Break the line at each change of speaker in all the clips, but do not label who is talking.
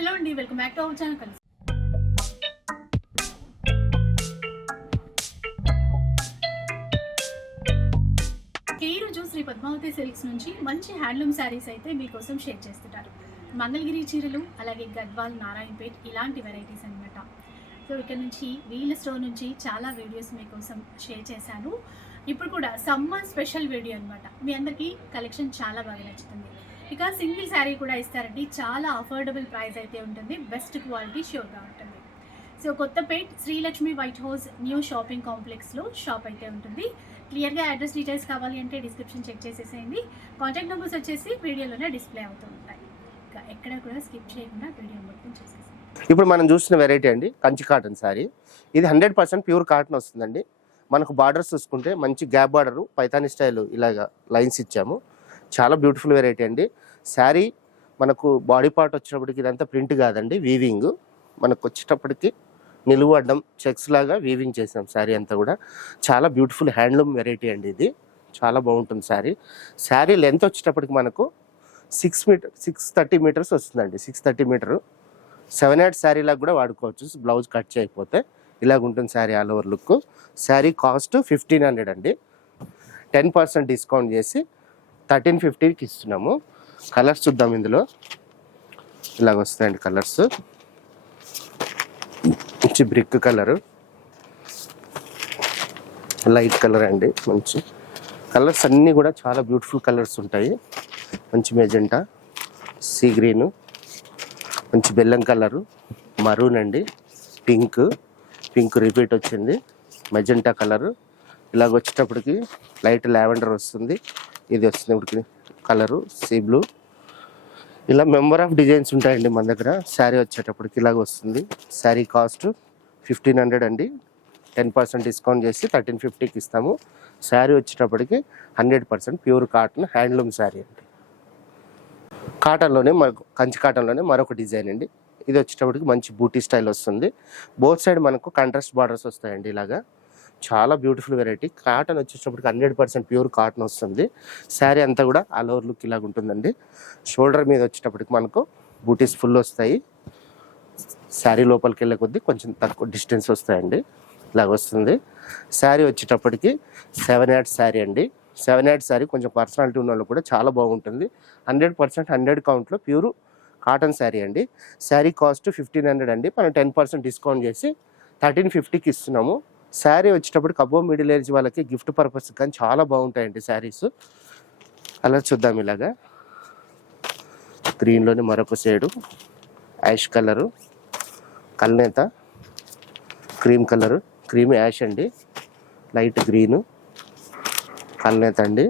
Hello అండి welcome back to our channel కలిసి ఈరోజు శ్రీ పద్మావతి సిల్క్స్ నుంచి మంచి హ్యాండ్లూమ్ శారీస్ అయితే మీకోసం షేర్ చేస్తుంటారు మంగళగిరి చీరలు అలాగే గద్వాల్ నారాయణపేట్ ఇలాంటి వెరైటీస్ అన్నమాట. సో ఇక్కడ నుంచి వీళ్ళ స్టోర్ నుంచి చాలా వీడియోస్ మీకోసం షేర్ చేశాను. ఇప్పుడు కూడా సమ్మర్ స్పెషల్ వీడియో అన్నమాట. మీ అందరికీ కలెక్షన్ చాలా బాగా నచ్చుతుంది. ఇక సింగిల్ శారీ కూడా ఇస్తారండి. చాలా అఫోర్డబుల్ ప్రైస్ అయితే ఉంటుంది. బెస్ట్ క్వాలిటీ షోగా ఉంటుంది. So Kothapet Srilakshmi white house new shopping కాంప్లెక్స్లో షాప్ అయితే ఉంటుంది. క్లియర్గా అడ్రస్ డీటెయిల్స్ కావాలి అంటే డిస్క్రిప్షన్ చెక్ చేసేసేయండి. కాంటాక్ట్ నెంబర్స్ వచ్చేసి వీడియోలోనే డిస్ప్లే అవుతూ ఉంటాయి. ఇంకా ఎక్కడ కూడా స్కిప్ చేయకుండా వీడియో మొత్తం చూసేసి
ఇప్పుడు మనం చూసిన వెరైటీ అండి. కంచి కాటన్ శారీ ఇది హండ్రెడ్ పర్సెంట్ ప్యూర్ కాటన్ వస్తుందండి. మనకు బార్డర్స్ చూసుకుంటే మంచి గ్యాప్ బార్డర్ పైతాని స్టైల్ ఇలాగా లైన్స్ ఇచ్చాము. చాలా బ్యూటిఫుల్ వెరైటీ అండి. శారీ మనకు బాడీ పార్ట్ వచ్చినప్పటికి ఇదంతా ప్రింట్ కాదండి వీవింగ్ మనకు వచ్చేటప్పటికి నిలువు అడ్డం చెక్స్ లాగా వీవింగ్ చేసాం శారీ అంతా కూడా. చాలా బ్యూటిఫుల్ హ్యాండ్లూమ్ వెరైటీ అండి ఇది. చాలా బాగుంటుంది శారీ. శారీ లెంత్ వచ్చేటప్పటికి మనకు six metre six thirty metres వస్తుందండి. Six thirty metre seven eight sari లాగా కూడా వాడుకోవచ్చు. బ్లౌజ్ కట్ చేయకపోతే ఇలాగ ఉంటుంది sari all over look. Sari cost fifteen hundred అండి. టెన్ పర్సెంట్ డిస్కౌంట్ చేసి థర్టీన్ ఫిఫ్టీకి ఇస్తున్నాము. కలర్స్ చూద్దాం ఇందులో. ఇలాగ వస్తాయండి కలర్స్. మంచి బ్రిక్ కలరు. లైట్ కలర్ అండి మంచి. కలర్స్ అన్నీ కూడా చాలా బ్యూటిఫుల్ కలర్స్ ఉంటాయి. మంచి మెజెంటా సీ గ్రీను మంచి బెల్లం కలరు మరూన్ అండి పింక్ పింక్ రిపీట్ వచ్చింది మెజెంటా కలరు. ఇలాగ వచ్చేటప్పటికి లైట్ లావెండర్ వస్తుంది. ఇది వచ్చినప్పటికి కలరు సీ బ్లూ. ఇలా మెంబర్ ఆఫ్ డిజైన్స్ ఉంటాయండి మన దగ్గర. శారీ వచ్చేటప్పటికి ఇలాగ వస్తుంది. శారీ కాస్ట్ ఫిఫ్టీన్ హండ్రెడ్ అండి. టెన్ పర్సెంట్ డిస్కౌంట్ చేసి థర్టీన్ ఫిఫ్టీకి ఇస్తాము. శారీ వచ్చేటప్పటికి hundred percent pure cotton handloom sari అండి. కాటన్లోనే మనకు కంచి కాటన్లోనే మరొక డిజైన్ అండి. ఇది వచ్చేటప్పటికి మంచి బూటీ స్టైల్ వస్తుంది. బోత్ సైడ్ మనకు కాంట్రాస్ట్ బార్డర్స్ వస్తాయండి ఇలాగా. చాలా బ్యూటిఫుల్ వెరైటీ కాటన్ వచ్చేటప్పటికి హండ్రెడ్ పర్సెంట్ ప్యూర్ కాటన్ వస్తుంది. శారీ అంతా కూడా ఆల్ ఓవర్ లుక్ ఇలాగ ఉంటుందండి. షోల్డర్ మీద వచ్చేటప్పటికి మనకు బూటీస్ ఫుల్ వస్తాయి. శారీ లోపలికి వెళ్ళే కొద్దీ కొంచెం తక్కువ డిస్టెన్స్ వస్తాయండి. ఇలాగ వస్తుంది. శారీ వచ్చేటప్పటికి సెవెన్ యాడ్ శారీ అండి. సెవెన్ యాడ్ శారీ కొంచెం పర్సనాలిటీ ఉన్న వాళ్ళు కూడా చాలా బాగుంటుంది. హండ్రెడ్ పర్సెంట్ హండ్రెడ్ కౌంట్లో ప్యూర్ కాటన్ శారీ అండి. శారీ కాస్ట్ ఫిఫ్టీన్ హండ్రెడ్ అండి. మనం టెన్ పర్సెంట్ డిస్కౌంట్ చేసి థర్టీన్ ఫిఫ్టీకి ఇస్తున్నాము. శారీ వచ్చేటప్పటికి కబో మిడిల్ ఏజ్ వాళ్ళకి గిఫ్ట్ పర్పస్ కానీ చాలా బాగుంటాయండి శారీస్. కలర్ చూద్దాం ఇలాగా. గ్రీన్లోని మరొక షేడు యాష్ కలరు కల్నేత క్రీమ్ కలరు క్రీమ్ యాష్ అండి. లైట్ గ్రీను కల్నేత అండి.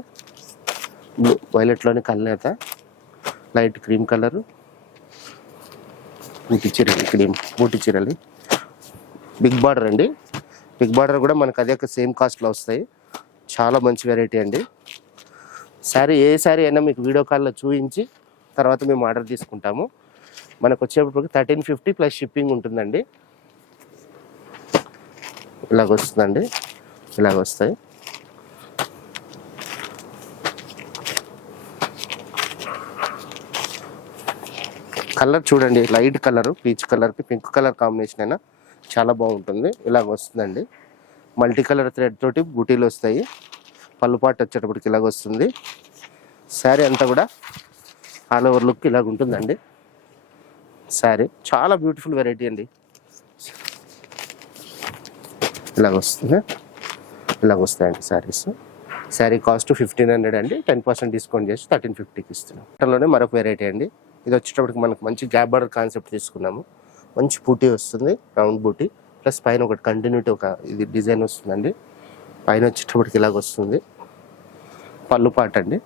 బ్లూ వైలెట్లోని కల్నేత లైట్ క్రీమ్ కలరు బూటి చీరలు క్రీమ్ బూటి చీరలు. బిగ్ బార్డర్ అండి. పిక్ బార్డర్ కూడా మనకు అదే సేమ్ కాస్ట్లో వస్తాయి. చాలా మంచి వెరైటీ అండి. శారీ ఏ శారీ అయినా మీకు వీడియో కాల్లో చూపించి తర్వాత మేము ఆర్డర్ తీసుకుంటాము. మనకు వచ్చేటప్పటికి థర్టీన్ ఫిఫ్టీ ప్లస్ షిప్పింగ్ ఉంటుందండి. ఇలాగ వస్తుందండి. ఇలాగ వస్తాయి. కలర్ చూడండి. లైట్ కలర్ పీచ్ కలర్కి పింక్ కలర్ కాంబినేషన్ అయినా చాలా బాగుంటుంది. ఇలాగ వస్తుందండి. మల్టీ కలర్ థ్రెడ్ తోటి బుటీలు వస్తాయి. పళ్ళుపాటు వచ్చేటప్పటికి ఇలాగ వస్తుంది. శారీ అంతా కూడా ఆల్ ఓవర్ లుక్ ఇలాగ ఉంటుందండి. శారీ చాలా బ్యూటిఫుల్ వెరైటీ అండి. ఇలాగ వస్తుంది. ఇలాగ వస్తాయండి saris. Sari cost fifteen hundred అండి. టెన్ పర్సెంట్ డిస్కౌంట్ చేసి థర్టీన్ ఫిఫ్టీకి ఇస్తున్నాం. వాటిలోనే మరొక వెరైటీ అండి. ఇది వచ్చేటప్పటికి మనకు మంచి గ్యాప్ బార్డర్ కాన్సెప్ట్ తీసుకున్నాము. మంచి బూటీ వస్తుంది రౌండ్ బూటీ. ప్లస్ పైన ఒకటి కంటిన్యూటీ ఒక ఇది డిజైన్ వస్తుందండి. పైన వచ్చేటప్పటికి ఇలాగ వస్తుంది. పళ్ళు పాట అండి.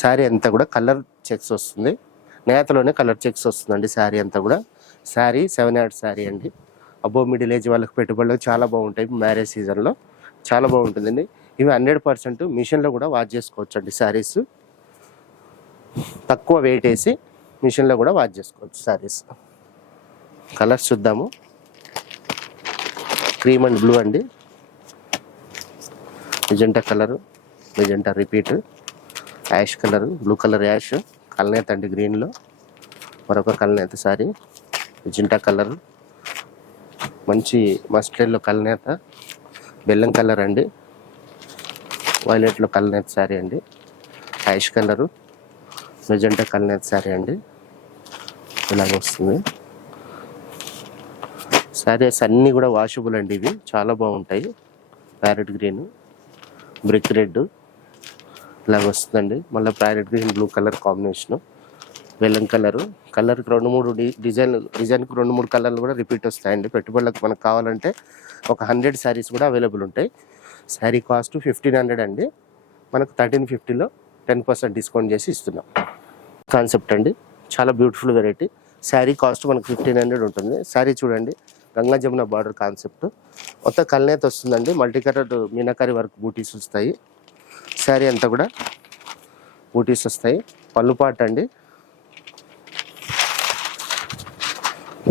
శారీ అంతా కూడా కలర్ చెక్స్ వస్తుంది. నేతలోనే కలర్ చెక్స్ వస్తుందండి శారీ అంతా కూడా. శారీ సెవెన్ ఎయిట్ శారీ అండి. అబో మిడిల్ ఏజ్ వాళ్ళకి పెట్టుబడులు చాలా బాగుంటాయి మ్యారేజ్ సీజన్లో చాలా బాగుంటుందండి. ఇవి హండ్రెడ్ పర్సెంట్ మిషన్లో కూడా వాష్ చేసుకోవచ్చు అండి శారీస్. తక్కువ వెయిట్ వేసి మిషన్లో కూడా వాష్ చేసుకోవచ్చు శారీస్. కలర్స్ చూద్దాము. క్రీమ్ అండ్ బ్లూ అండి. Magenta colour magenta repeat. Ash colour blue colour ash. కల్నేత అండి గ్రీన్లో. మరొక కల్నేత సారీ. Magenta colour. మంచి మస్టర్డ్లో కలనేత. బెల్లం కలర్ అండి. వైలెట్లో కలనేత శారీ అండి. Ash colour. మెజెంటా కలనేత శారీ అండి. ఇలాగ వస్తుంది. శారీస్ అన్నీ కూడా వాషబుల్ అండి ఇవి. చాలా బాగుంటాయి. ప్యారెట్ గ్రీన్ బ్రిక్ రెడ్ ఇలాగ వస్తుందండి. మళ్ళీ parrot green blue colour combination. వెల్లం colour. కలర్కి రెండు మూడు డి డిజైన్ డిజైన్కి రెండు మూడు కలర్లు కూడా రిపీట్ వస్తాయండి. పెట్టుబడులకు మనకు కావాలంటే ఒక హండ్రెడ్ శారీస్ కూడా అవైలబుల్ ఉంటాయి. శారీ కాస్ట్ ఫిఫ్టీన్ హండ్రెడ్ అండి. మనకు థర్టీన్ ఫిఫ్టీలో టెన్ పర్సెంట్ డిస్కౌంట్ చేసి ఇస్తున్నాం. కాన్సెప్ట్ అండి. చాలా బ్యూటిఫుల్ వెరైటీ. శారీ కాస్ట్ మనకు ఫిఫ్టీన్ హండ్రెడ్ ఉంటుంది. శారీ చూడండి. Ganga Jamuna border concept. మొత్తం కల్నేత వస్తుందండి. మల్టీ కలర్ మీనాకారి వర్క్ బూటీస్ వస్తాయి. శారీ అంతా కూడా బూటీస్ వస్తాయి. పళ్ళు పాట అండి.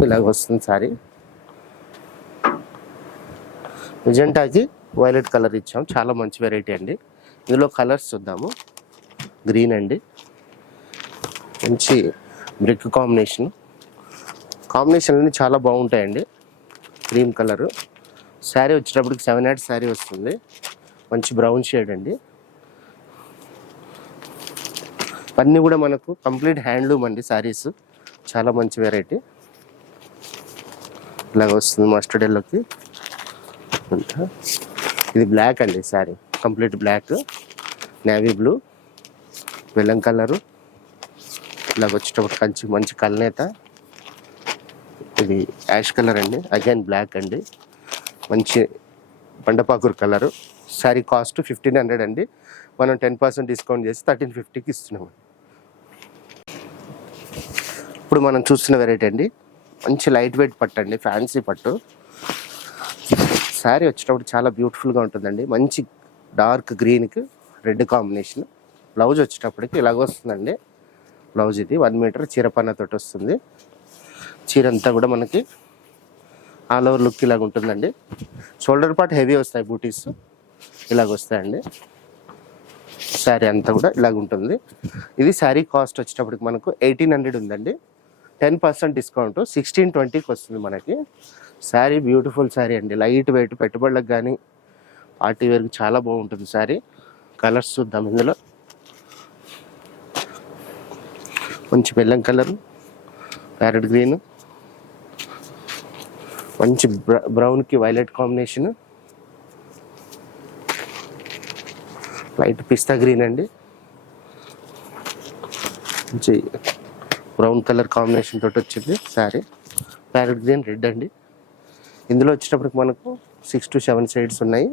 ఇలాగ వస్తుంది శారీ. మెజెంటాకి వైలెట్ కలర్ ఇచ్చాం. చాలా మంచి వెరైటీ అండి. ఇందులో కలర్స్ చూద్దాము. గ్రీన్ అండి. మంచి బ్రిక్ కాంబినేషన్. కాంబినేషన్లన్నీ చాలా బాగుంటాయండి. Cream colour. శారీ వచ్చేటప్పటికి సెవెన్ ఎయిట్ శారీ వస్తుంది. మంచి బ్రౌన్ షేడ్ అండి. అన్నీ కూడా మనకు కంప్లీట్ హ్యాండ్లూమ్ అండి శారీస్. చాలా మంచి వెరైటీ ఇలాగ వస్తుంది మస్టర్డ్ ఎల్లోకి. ఇది బ్లాక్ అండి sari. Complete black navy blue వెల్లం colour. ఇలాగ వచ్చేటప్పుడు కంచి మంచి కల్నేత ఇది యాష్ కలర్ అండి. అగైన్ బ్లాక్ అండి. మంచి బండపాకురు colour. Sari cost fifteen hundred అండి. మనం టెన్ పర్సెంట్ డిస్కౌంట్ చేసి థర్టీన్ ఫిఫ్టీకి ఇస్తున్నాం ఇప్పుడు మనం చూస్తున్న వెరైటీ అండి. మంచి లైట్ వెయిట్ పట్టు అండి. ఫ్యాన్సీ పట్టు. శారీ వచ్చేటప్పుడు చాలా బ్యూటిఫుల్గా ఉంటుందండి. మంచి డార్క్ గ్రీన్కి రెడ్ కాంబినేషన్ బ్లౌజ్ వచ్చేటప్పటికి ఇలాగ వస్తుందండి. బ్లౌజ్ ఇది. వన్ మీటర్ చీరపన్నతోటి వస్తుంది. చీర అంతా కూడా మనకి ఆల్ ఓవర్ లుక్ ఇలాగ ఉంటుందండి. షోల్డర్ పార్ట్ హెవీ వస్తాయి బూటీస్ ఇలాగ వస్తాయండి. శారీ అంతా కూడా ఇలాగ ఉంటుంది. ఇది శారీ కాస్ట్ వచ్చేటప్పటికి మనకు ఎయిటీన్ హండ్రెడ్ ఉందండి. టెన్ పర్సెంట్ డిస్కౌంట్ సిక్స్టీన్ ట్వంటీకి వస్తుంది మనకి. శారీ బ్యూటిఫుల్ శారీ అండి. లైట్ వెయిట్ పెట్టుబడులకు కానీ పార్టీ వేర్కి చాలా బాగుంటుంది శారీ కలర్స్ చూద్దాం ఇందులో. మంచి బెల్లం కలరు ప్యారెట్ గ్రీన్ మంచి బ్ర బ్రౌన్కి వైలెట్ కాంబినేషన్ లైట్ పిస్తా గ్రీన్ అండి. మంచి బ్రౌన్ కలర్ కాంబినేషన్ తోటి వచ్చింది శారీ ప్యారెట్ గ్రీన్ రెడ్ అండి. ఇందులో వచ్చేటప్పటికి మనకు సిక్స్ టు సెవెన్ సైడ్స్ ఉన్నాయి.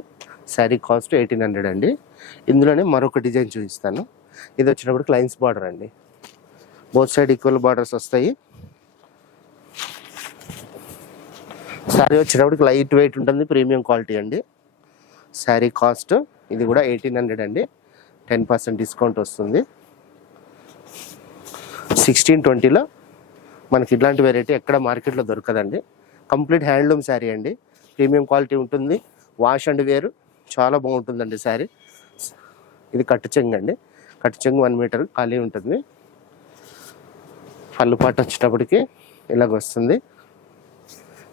శారీ కాస్ట్ ఎయిటీన్ హండ్రెడ్ అండి. ఇందులోనే మరొక డిజైన్ చూపిస్తాను. ఇది వచ్చేటప్పటికి లైన్స్ బార్డర్ అండి. బోత్ సైడ్ ఈక్వల్ బార్డర్స్ వస్తాయి. శారీ వచ్చేటప్పటికి లైట్ వెయిట్ ఉంటుంది ప్రీమియం క్వాలిటీ అండి. శారీ కాస్ట్ ఇది కూడా ఎయిటీన్ హండ్రెడ్ అండి. టెన్ పర్సెంట్ డిస్కౌంట్ వస్తుంది. సిక్స్టీన్ ట్వంటీలో మనకి ఇట్లాంటి వెరైటీ ఎక్కడ మార్కెట్లో దొరకదండి. కంప్లీట్ హ్యాండ్లూమ్ శారీ అండి. ప్రీమియం క్వాలిటీ ఉంటుంది. వాష్ అండ్ వేరు చాలా బాగుంటుందండి శారీ ఇది కట్టు చెంగు అండి. కట్టు చెంగు వన్ మీటర్ ఖాళీ ఉంటుంది. పళ్ళు పాట వచ్చేటప్పటికి ఇలాగ వస్తుంది.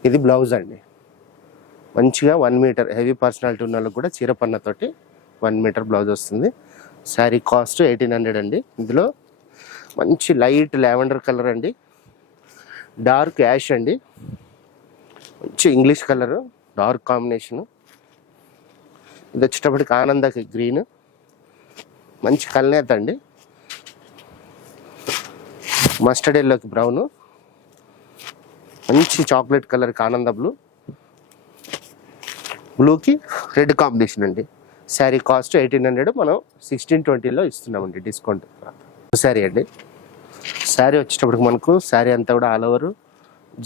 ఇది బ్లౌజ్ అండి. మంచిగా వన్ మీటర్ హెవీ పర్సనాలిటీ ఉన్న వాళ్ళకి కూడా చీర పన్నతోటి వన్ మీటర్ బ్లౌజ్ వస్తుంది. శారీ కాస్ట్ ఎయిటీన్ హండ్రెడ్ అండి. ఇందులో మంచి లైట్ లావెండర్ కలర్ అండి. డార్క్ యాష్ అండి. మంచి ఇంగ్లీష్ కలర్ డార్క్ కాంబినేషను ఇది వచ్చేటప్పటికి ఆనందకి గ్రీన్ మంచి కల్నేత అండి. మస్టర్డ్ ఎల్లోకి బ్రౌను మంచి చాక్లెట్ కలర్కి ఆనంద బ్లూ. బ్లూకి రెడ్ కాంబినేషన్ అండి. శారీ కాస్ట్ ఎయిటీన్ హండ్రెడ్ మనం సిక్స్టీన్ ట్వంటీలో ఇస్తున్నామండి డిస్కౌంట్. శారీ అండి. శారీ వచ్చేటప్పటికి మనకు శారీ అంతా కూడా all over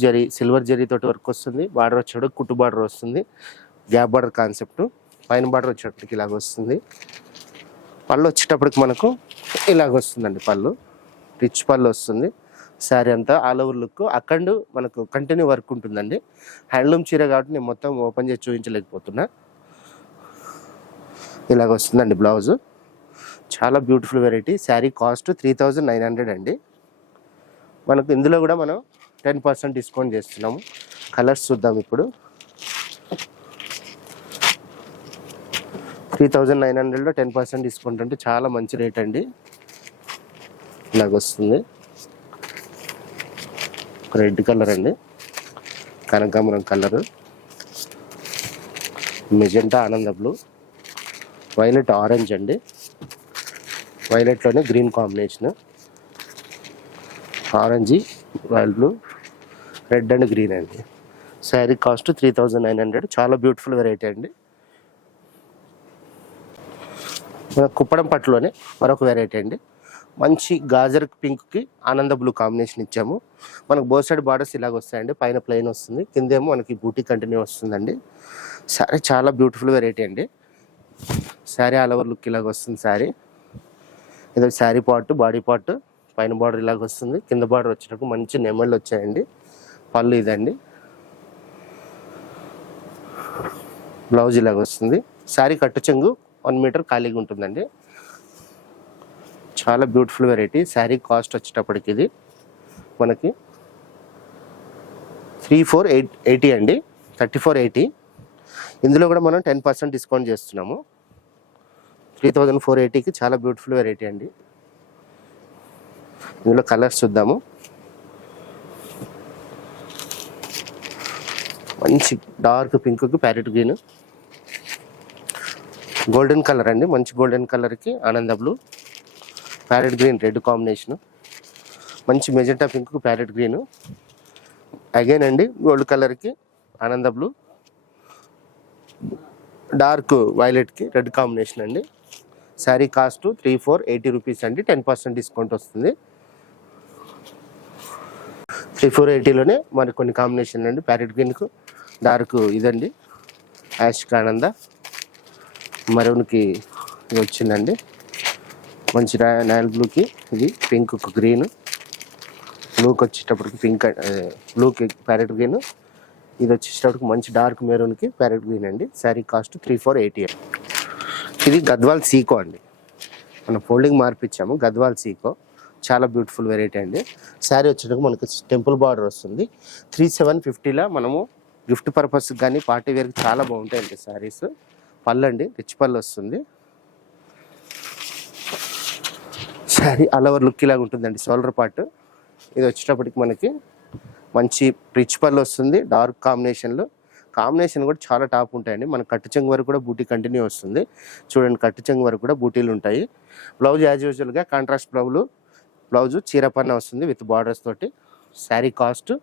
zari silver zari తోటి వర్క్ వస్తుంది. బార్డర్ వచ్చేటప్పుడు కుట్టు బార్డర్ వస్తుంది. గ్యాప్ బార్డర్ కాన్సెప్ట్ పైన బార్డర్ వచ్చేటప్పటికి ఇలాగ వస్తుంది. పళ్ళు వచ్చేటప్పటికి మనకు ఇలాగ వస్తుందండి పళ్ళు. రిచ్ పళ్ళు వస్తుంది. శారీ అంతా ఆల్ ఓవర్ లుక్. అక్కడ మనకు కంటిన్యూ వర్క్ ఉంటుందండి. హ్యాండ్లూమ్ చీర కాబట్టి నేను మొత్తం ఓపెన్ చేసి చూపించలేకపోతున్నా. ఇలాగ వస్తుందండి బ్లౌజ్. చాలా beautiful variety. Sari cost three thousand nine hundred అండి. మనకు ఇందులో కూడా మనం టెన్ పర్సెంట్ డిస్కౌంట్ చేస్తున్నాము. కలర్స్ చూద్దాం ఇప్పుడు. త్రీ థౌజండ్ నైన్ హండ్రెడ్లో టెన్ పర్సెంట్ డిస్కౌంట్ అంటే చాలా మంచి రేట్ అండి. ఇలాగ వస్తుంది. రెడ్ కలర్ అండి. కనకాంబరం కలరు. మెజెంటా ఆనంద బ్లూ. వైలెట్ ఆరెంజ్ అండి. వైలెట్లోనే గ్రీన్ కాంబినేషన్. ఆరెంజ్ వైల్ బ్లూ రెడ్ అండ్ గ్రీన్ అండి. Sari cost three thousand nine hundred. చాలా బ్యూటిఫుల్ వెరైటీ అండి. మన కుప్పడం పట్టులోనే మరొక వెరైటీ అండి. మంచి గాజర్ పింక్కి ఆనంద బ్లూ కాంబినేషన్ ఇచ్చాము. మనకు బోత్ సైడ్ బార్డర్స్ ఇలాగ వస్తాయండి. పైన ప్లెయిన్ వస్తుంది. కిందేమో మనకి బూటీ కంటిన్యూ వస్తుందండి. శారీ చాలా బ్యూటిఫుల్ వెరైటీ అండి. శారీ ఆల్ ఓవర్ లుక్ ఇలాగ వస్తుంది శారీ. ఇది శారీ పార్ట్ బాడీ పార్ట్. పైన బార్డర్ ఇలాగ వస్తుంది. కింద బార్డర్ వచ్చేటప్పుడు మంచి నెమళ్ళు వచ్చాయండి. పళ్ళు ఇదండి. బ్లౌజ్ ఇలాగ వస్తుంది. శారీ కట్టు చెంగు వన్ మీటర్ ఖాళీగా ఉంటుందండి. చాలా బ్యూటిఫుల్ వెరైటీ శారీ కాస్ట్ వచ్చేటప్పటికి ఇది మనకి త్రీ ఫోర్ ఎయిట్ ఎయిటీ అండి. థర్టీ ఫోర్ ఎయిటీ ఇందులో కూడా మనం టెన్ పర్సెంట్ డిస్కౌంట్ చేస్తున్నాము. త్రీ థౌజండ్ ఫోర్ ఎయిటీకి చాలా బ్యూటిఫుల్ వెరైటీ అండి. ఇందులో కలర్స్ చూద్దాము. మంచి డార్క్ పింక్కి ప్యారెట్ గ్రీన్ గోల్డెన్ కలర్ అండి. మంచి గోల్డెన్ కలర్కి ఆనంద blue parrot green red combination. మంచి magenta pink parrot green. Again అండి గోల్డ్ కలర్కి ఆనంద బ్లూ. డార్క్ వైలెట్కి రెడ్ కాంబినేషన్ అండి. Sari cost three four eighty rupees అండి. టెన్ పర్సెంట్ డిస్కౌంట్ వస్తుంది. త్రీ ఫోర్ ఎయిటీలోనే మరి కొన్ని కాంబినేషన్ అండి. ప్యారెట్ గ్రీన్కు డార్క్ ఇదండి. యాష్ ఆనంద. మరొనికి వచ్చిందండి. మంచి నాయల్ బ్లూకి. ఇది పింక్ గ్రీన్. బ్లూకి వచ్చేటప్పటికి పింక్ బ్లూకి ప్యారెట్ గ్రీన్. ఇది వచ్చేటప్పటికి మంచి డార్క్ మెరూన్కి ప్యారెట్ గ్రీన్ అండి. Sari cost three four eighty ఇది గద్వాల్ సీకో అండి. మనం ఫోల్డింగ్ మార్పిచ్చాము. గద్వాల్ సీకో. చాలా బ్యూటిఫుల్ వెరైటీ అండి. శారీ వచ్చేటప్పుడు మనకు టెంపుల్ బార్డర్ వస్తుంది. త్రీ సెవెన్ ఫిఫ్టీలో మనము గిఫ్ట్ పర్పస్కి కానీ పార్టీ వేర్కి చాలా బాగుంటాయండి శారీస్ పళ్ళు అండి రిచ్ పళ్ళు వస్తుంది. శారీ ఆల్ ఓవర్ లుక్ ఇలాగ ఉంటుందండి షోల్డర్ పార్ట్. ఇది వచ్చేటప్పటికి మనకి మంచి రిచ్ పళ్ళు వస్తుంది డార్క్ కాంబినేషన్లో కాంబినేషన్ కూడా చాలా టాప్ ఉంటాయండి. మన కట్టు చెంగు వరకు కూడా బూటీ కంటిన్యూ వస్తుంది. చూడండి కట్టు చెంగు వరకు కూడా బూటీలు ఉంటాయి. బ్లౌజ్ యాజ్ యూజువల్గా కాంట్రాస్ట్ బ్లౌజు బ్లౌజు చీరపన్న వస్తుంది విత్ బార్డర్స్ తోటి. Sari cost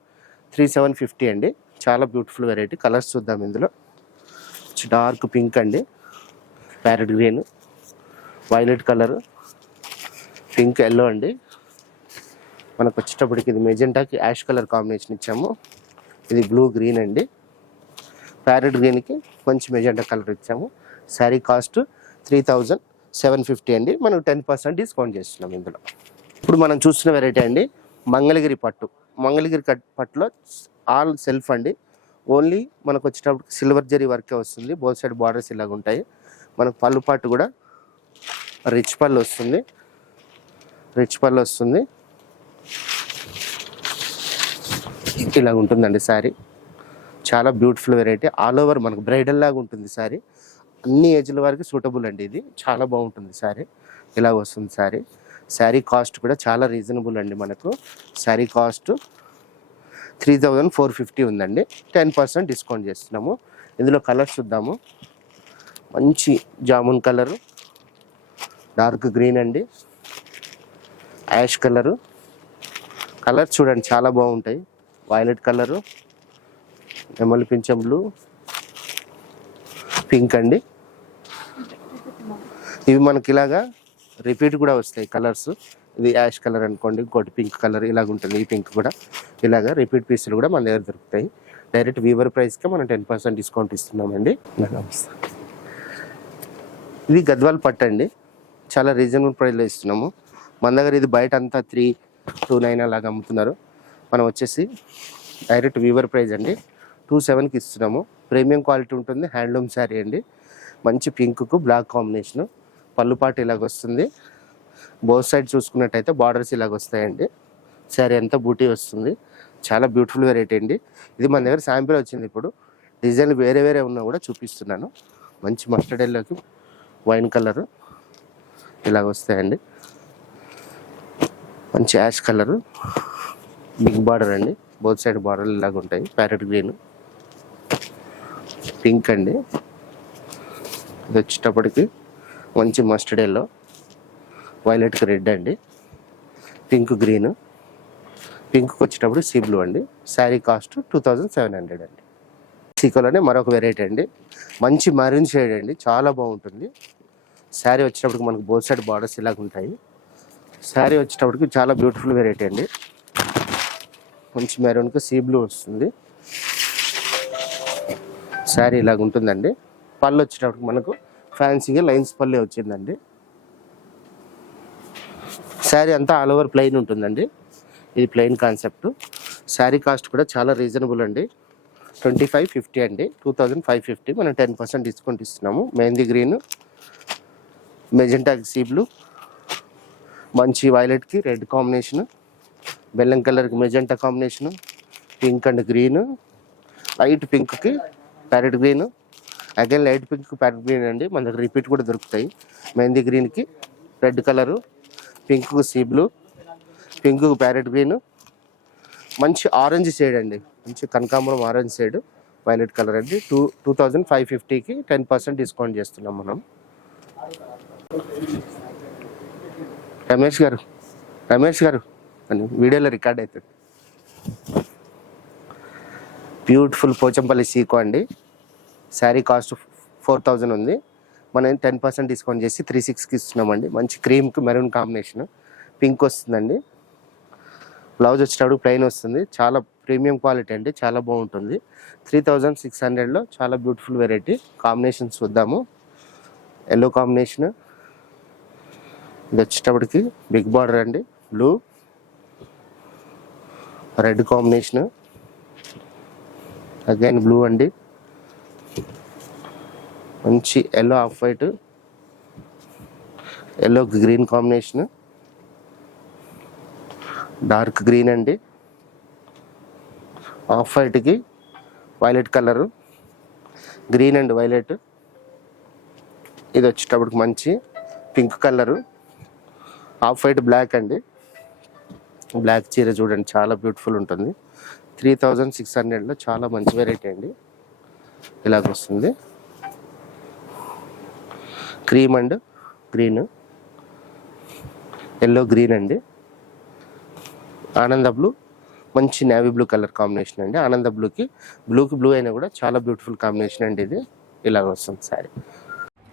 three seven fifty అండి. చాలా బ్యూటిఫుల్ వెరైటీ. కలర్స్ చూద్దాం ఇందులో. డార్క్ పింక్ అండి. Parrot green. Violet colour. Pink yellow అండి. మనకు వచ్చేటప్పటికి ఇది మెజెంటాకి యాష్ కలర్ కాంబినేషన్ ఇచ్చాము. ఇది బ్లూ గ్రీన్ అండి. ప్యారెట్ గ్రీన్కి మంచి మెజెంటా కలర్ ఇచ్చాము. Sari cost three thousand seven fifty అండి. మనం టెన్ పర్సెంట్ డిస్కౌంట్ చేస్తున్నాం ఇందులో. ఇప్పుడు మనం చూస్తున్న వెరైటీ అండి మంగళగిరి పట్టు. మంగళగిరి కట్ పట్టులో ఆల్ సెల్ఫ్ అండి. ఓన్లీ మనకు వచ్చేటప్పుడు సిల్వర్ జరీ వర్కే వస్తుంది. బోత్ సైడ్ బార్డర్స్ ఇలాగ ఉంటాయి మనకు పళ్ళు పాటు కూడా రిచ్ పళ్ళు వస్తుంది. రిచ్ పళ్ళు వస్తుంది. ఇలాగ ఉంటుందండి శారీ. చాలా బ్యూటిఫుల్ వెరైటీ. ఆల్ ఓవర్ మనకు బ్రైడల్ లాగా ఉంటుంది శారీ. అన్ని ఏజ్ల వరకు సూటబుల్ అండి ఇది. చాలా బాగుంటుంది శారీ. ఇలాగ వస్తుంది శారీ. శారీ కాస్ట్ కూడా చాలా రీజనబుల్ అండి మనకు. Sari cost three thousand four fifty ఉందండి. టెన్ పర్సెంట్ డిస్కౌంట్ చేస్తున్నాము. ఇందులో కలర్స్ చూద్దాము. మంచి జామున్ కలరు. డార్క్ గ్రీన్ అండి. Ash colour. కలర్ చూడండి చాలా బాగుంటాయి. Violet colour. ఎమల్ పింఛం బ్లూ. పింక్ అండి. ఇవి మనకి ఇలాగా రిపీట్ కూడా వస్తాయి కలర్స్. ఇది యాష్ కలర్ అనుకోండి ఇంకోటి పింక్ కలర్ ఇలాగ ఉంటుంది ఈ పింక్ కూడా. ఇలాగా రిపీట్ పీసులు కూడా మన దగ్గర దొరుకుతాయి. డైరెక్ట్ వీవర్ ప్రైస్కి మనం టెన్ పర్సెంట్ డిస్కౌంట్ ఇస్తున్నామండి. ఇది గద్వాల్ పట్టు అండి చాలా రీజనబుల్ ప్రైస్లో ఇస్తున్నాము. మన దగ్గర ఇది బయట అంతా త్రీ టూ నైన్ అలాగా అమ్ముతున్నారు. మనం వచ్చేసి డైరెక్ట్ వీవర్ ప్రైజ్ అండి. టూ సెవెన్కి ఇస్తున్నాము. ప్రీమియం క్వాలిటీ ఉంటుంది హ్యాండ్లూమ్ శారీ అండి. మంచి పింక్కు బ్లాక్ కాంబినేషన్ పళ్ళుపాటు ఇలాగ వస్తుంది. బోత్ సైడ్ చూసుకున్నట్టయితే బార్డర్స్ ఇలాగ వస్తాయండి. శారీ అంతా బూటీ వస్తుంది. చాలా బ్యూటిఫుల్ వెరైటీ అండి. ఇది మన దగ్గర శాంపిల్ వచ్చింది ఇప్పుడు. డిజైన్లు వేరే వేరే ఉన్నా కూడా చూపిస్తున్నాను. మంచి మస్టర్డ్ ఎల్లోకి వైన్ కలర్ ఇలాగ వస్తాయండి. మంచి యాష్ కలర్. బిగ్ బార్డర్ అండి. బోత్ సైడ్ బార్డర్లు ఇలాగ ఉంటాయి. ప్యారెట్ గ్రీన్ పింక్ అండి. ఇది వచ్చేటప్పటికి మంచి మస్టర్డ్ ఎల్లో వైలెట్కి రెడ్ అండి. పింక్ గ్రీన్ పింక్కి వచ్చేటప్పుడు సీ బ్లూ అండి. Sari cost two thousand seven hundred అండి. సీకోలోనే మరొక వెరైటీ అండి. మంచి మరూన్ షేడ్ అండి. చాలా బాగుంటుంది. శారీ వచ్చేటప్పటికి మనకు బోత్ సైడ్ బార్డర్స్ ఇలాగ ఉంటాయి. శారీ వచ్చేటప్పటికి చాలా బ్యూటిఫుల్ వెరైటీ అండి. మంచి మెరూన్కి సీ బ్లూ వస్తుంది. శారీ ఇలాగ ఉంటుందండి. పళ్ళు వచ్చేటప్పటికి మనకు ఫ్యాన్సీగా లైన్స్ పల్లె వచ్చిందండి. శారీ అంతా ఆల్ ఓవర్ ప్లెయిన్ ఉంటుందండి. ఇది ప్లెయిన్ కాన్సెప్ట్ శారీ కాస్ట్ కూడా చాలా రీజనబుల్ అండి. ట్వంటీ ఫైవ్ ఫిఫ్టీ అండి. టూ థౌజండ్ ఫైవ్ ఫిఫ్టీ మనం టెన్ పర్సెంట్ డిస్కౌంట్ ఇస్తున్నాము. Mehndi green magenta sea blue మంచి వైలెట్కి రెడ్ కాంబినేషన్ బెల్లం colour magenta combination pink and green light పింక్కి parrot green again light pink parrot green అండి. మన దగ్గర రిపీట్ కూడా దొరుకుతాయి. మెహందీ గ్రీన్కి red colour pink sea blue pink parrot green మంచి ఆరెంజ్ షేడ్ అండి. మంచి కనకాంబరం ఆరెంజ్ షేడ్ వైలెట్ కలర్ అండి. టూ టూ థౌజండ్ ఫైవ్ ఫిఫ్టీకి టెన్ పర్సెంట్ డిస్కౌంట్ చేస్తున్నాం మనం. రమేష్ గారు రమేష్ గారు అని వీడియోలో రికార్డ్ అవుతుంది. బ్యూటిఫుల్ పోచంపల్లి సీకో అండి. శారీ కాస్ట్ ఫోర్ థౌజండ్ ఉంది. మనం టెన్ పర్సెంట్ డిస్కౌంట్ చేసి త్రీ సిక్స్కి ఇస్తున్నామండి. మంచి క్రీమ్కి మెరూన్ కాంబినేషన్. పింక్ వస్తుందండి. బ్లౌజ్ వచ్చేటప్పుడు ప్లెయిన్ వస్తుంది. చాలా ప్రీమియం క్వాలిటీ అండి. చాలా బాగుంటుంది. త్రీ థౌజండ్ సిక్స్ హండ్రెడ్లో చాలా బ్యూటిఫుల్ వెరైటీ కాంబినేషన్స్ చూద్దాము. Yellow combination. ఇది వచ్చేటప్పటికి బిగ్ బార్డర్ అండి. Blue. Red combination. Again blue అండి. మంచి yellow off white. Yellow green combination. Dark green అండి. Off వైట్కి violet colour. Green and violet. ఇది వచ్చేటప్పటికి మంచి pink colour. Off white black అండి. బ్లాక్ చీర చూడండి చాలా బ్యూటిఫుల్ ఉంటుంది. త్రీ థౌజండ్ సిక్స్ హండ్రెడ్లో చాలా మంచి వెరైటీ అండి. ఇలాగ వస్తుంది. Cream and green. Yellow green అండి. ఆనంద బ్లూ మంచి నేవీ బ్లూ కలర్ కాంబినేషన్ అండి. ఆనంద బ్లూకి బ్లూకి బ్లూ అయినా కూడా చాలా బ్యూటిఫుల్ కాంబినేషన్ అండి ఇది. ఇలాగ వస్తుంది సారీ.